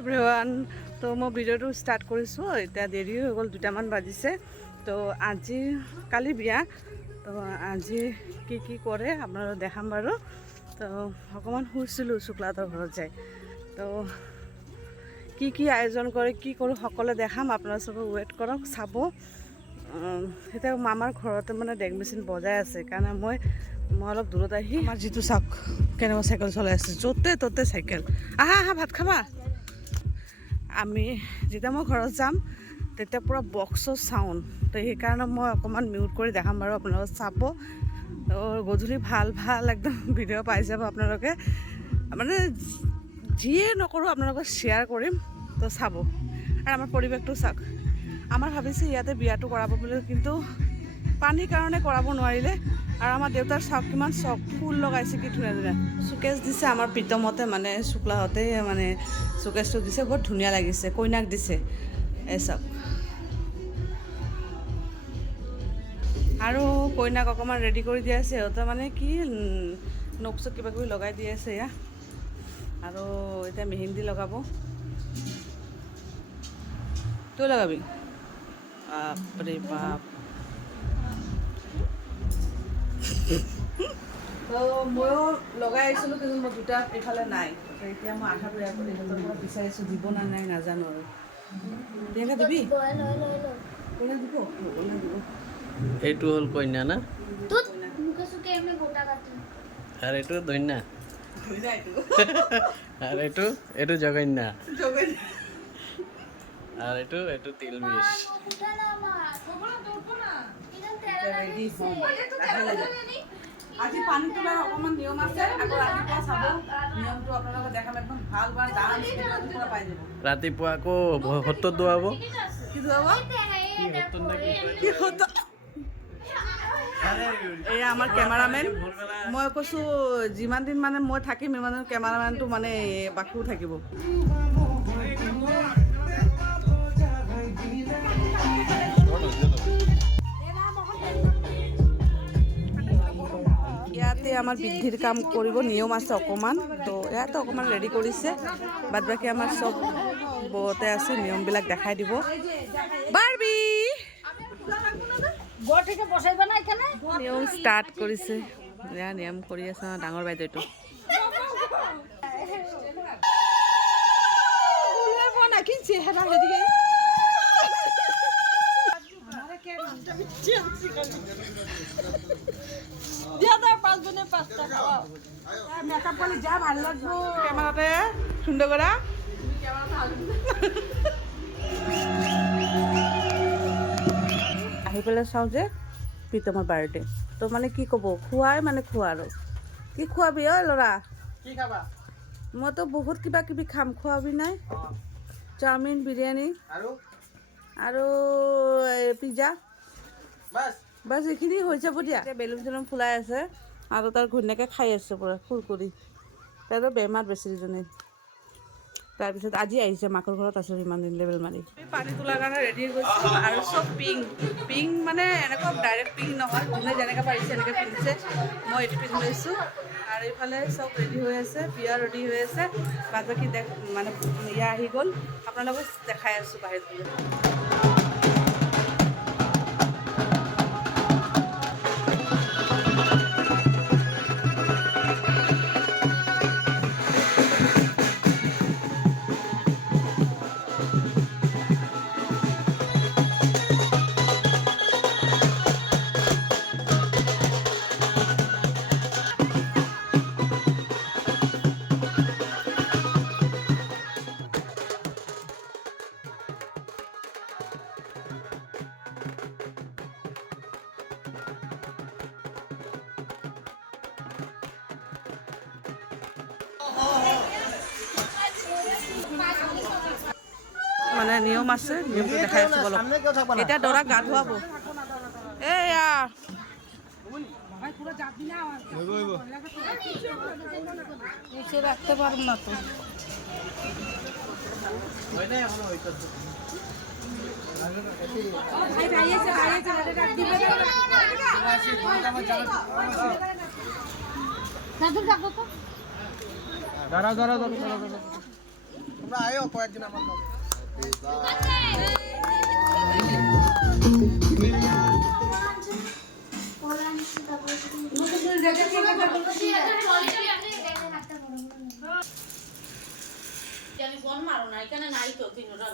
Everyone তো মই ভিডিঅ'টো ষ্টাৰ্ট কৰিছোঁ। এতিয়া দেৰি হৈ গ'ল, 2টামান বাজিছে। তো আজি কালি বিয়া, তো আজি কি কৰে আপোনালোকক দেখাম বাৰু। তো অকণমান শুইছিলোঁ শুক্লাহঁতৰ ঘৰত যায়। তো কি আয়োজন কৰে, কি কৰোঁ সকলোৱে দেখাম। আপোনালোকে চবে ৱেইট কৰক, চাব। এতিয়া মামাৰ ঘৰতে মানে ডেক মেচিন বজাই আছে, কাৰণে মই অলপ দূৰত আহি আমাৰ যিটো চাওক কেনেকুৱা চাইকেল চলাই আছে, য'তে ত'তে চাইকেল। আহা ভাত খাবা। আমি যেতিয়া মই ঘৰত যাম তেতিয়া পূৰা বক্সৰ চাউণ্ড, তো সেইকাৰণে মই অকণমান মিউট কৰি দেখাম বাৰু, আপোনালোকে চাব। তো গধূলি ভাল একদম ভিডিঅ' পাই যাব আপোনালোকে। মানে যিয়ে নকৰোঁ আপোনালোকক শ্বেয়াৰ কৰিম, তো চাব। আৰু আমাৰ পৰিৱেশটো চাওক, আমাৰ ভাবিছোঁ ইয়াতে বিয়াটো কৰাব বুলি, কিন্তু পানীৰ কাৰণে কৰাব নোৱাৰিলে। আৰু আমাৰ দেউতাৰ চাওক কিমান চখ, ফুল লগাইছে কি ধুনীয়া ধুনীয়া চুকেছ দিছে। আমাৰ প্ৰীতমতে মানে শুক্লাহঁতে মানে চুকেছটো দিছে, বহুত ধুনীয়া লাগিছে। কইনাক দিছে এই চাওক, আৰু কইনাক অকণমান ৰেডি কৰি দি আছে সিহঁতে, মানে কি নখ চখ কিবা কিবি লগাই দি আছে এয়া। আৰু এতিয়া মেহেন্দি লগাব। তই লগাবি? বাপৰে বাপ। তো ময়ো লগাই আহিছিলোঁ, কিন্তু মই দুটা এইফালে নাই। এতিয়া মই আধা তৈয়াৰ কৰি সিহঁতৰ পৰা বিচাৰিছোঁ, দিব না নাই নাজানো। আৰু প্ৰিয়ংকা দিবি? কইনা দিব? কইনা দিব। এইটো হ'ল কইনা না, আৰু এইটো দৈন্যা, আৰু এইটো জগন্যা, আৰু এইটো তিলমিছ। আজি পানী তোলাৰ অকণমান নিয়ম আছে, আকৌ ৰাতিপুৱা চাব নিয়মটো আপোনালোকে দেখাম। একদম ভাল ডান্স পুৰা পাই যাব। ৰাতিপুৱা আকৌ সত্ৰত দোৱাব। কি ধুৱাব? কি সত্তৰ? এয়া আমাৰ কেমেৰামেন। মই কৈছোঁ যিমান দিন মানে মই থাকিম, ইমান দিন কেমেৰামেনটো মানে বাকীও থাকিব। ইয়াতে আমাৰ বৃদ্ধিৰ কাম কৰিব নিয়ম আছে অকণমান, তো ইয়াতে অকণমান ৰেডি কৰিছে। বাদ বাকী আমাৰ চব বতে আছে, নিয়মবিলাক দেখাই দিব। বাৰ্বি নিয়ম ষ্টাৰ্ট কৰিছে। এয়া নিয়ম কৰি আছে ডাঙৰ বাইদেউটো। কেমেৰাতে সুন্দৰ কৰা। আহি পেলাই চাওঁ যে প্ৰীতমৰ বাৰ্থডে, তো মানে কি ক'ব, খোৱাই মানে খোৱা। আৰু কি খোৱাবি ঐ ল'ৰা? কি খাবা? মইতো বহুত কিবা কিবি খাম, খোৱাবি নাই? চাওমিন, বিৰিয়ানী আৰু পিজ্জা, বাছ এইখিনি হৈ যাব দিয়া। বেলুন চেলুন ফুলাই আছে, আৰু তাৰ ঘৈণীয়েকে খাই আছে পূৰা ফুৰ কৰি। তাইতো বেমাৰ বেছিজনী। তাৰপিছত আজি আহিছে, মাকৰ ঘৰত আছোঁ ইমান দিন লেবেল মাৰি। পানী তোলাৰ কাৰণে ৰেডি হৈ গৈছোঁ, আৰু চব পিংক মানে এনেকুৱা ডাইৰেক্ট পিংক নহয়, যোনে যেনেকৈ পাৰিছে এনেকৈ পিন্ধিছে। মই এইটো পিন্ধি লৈছোঁ। আৰু এইফালে চব ৰেডি হৈ আছে, বিয়া ৰেডি হৈ আছে। বাদ বাকী মানে ইয়া আহি গ'ল, আপোনালোকক দেখাই আছোঁ বাহিৰত। মানে নিয়ম আছে, নিয়মটো দেখাই আছোঁ বলক। এতিয়া দৰাক গা ধুৱাব। এয়া ৰাখতে পাৰব না তো। তোমৰা আয়ো কয়েকদিন আমাৰ লগে। ফোন মাৰো না, এখানে নাই তো 3টা।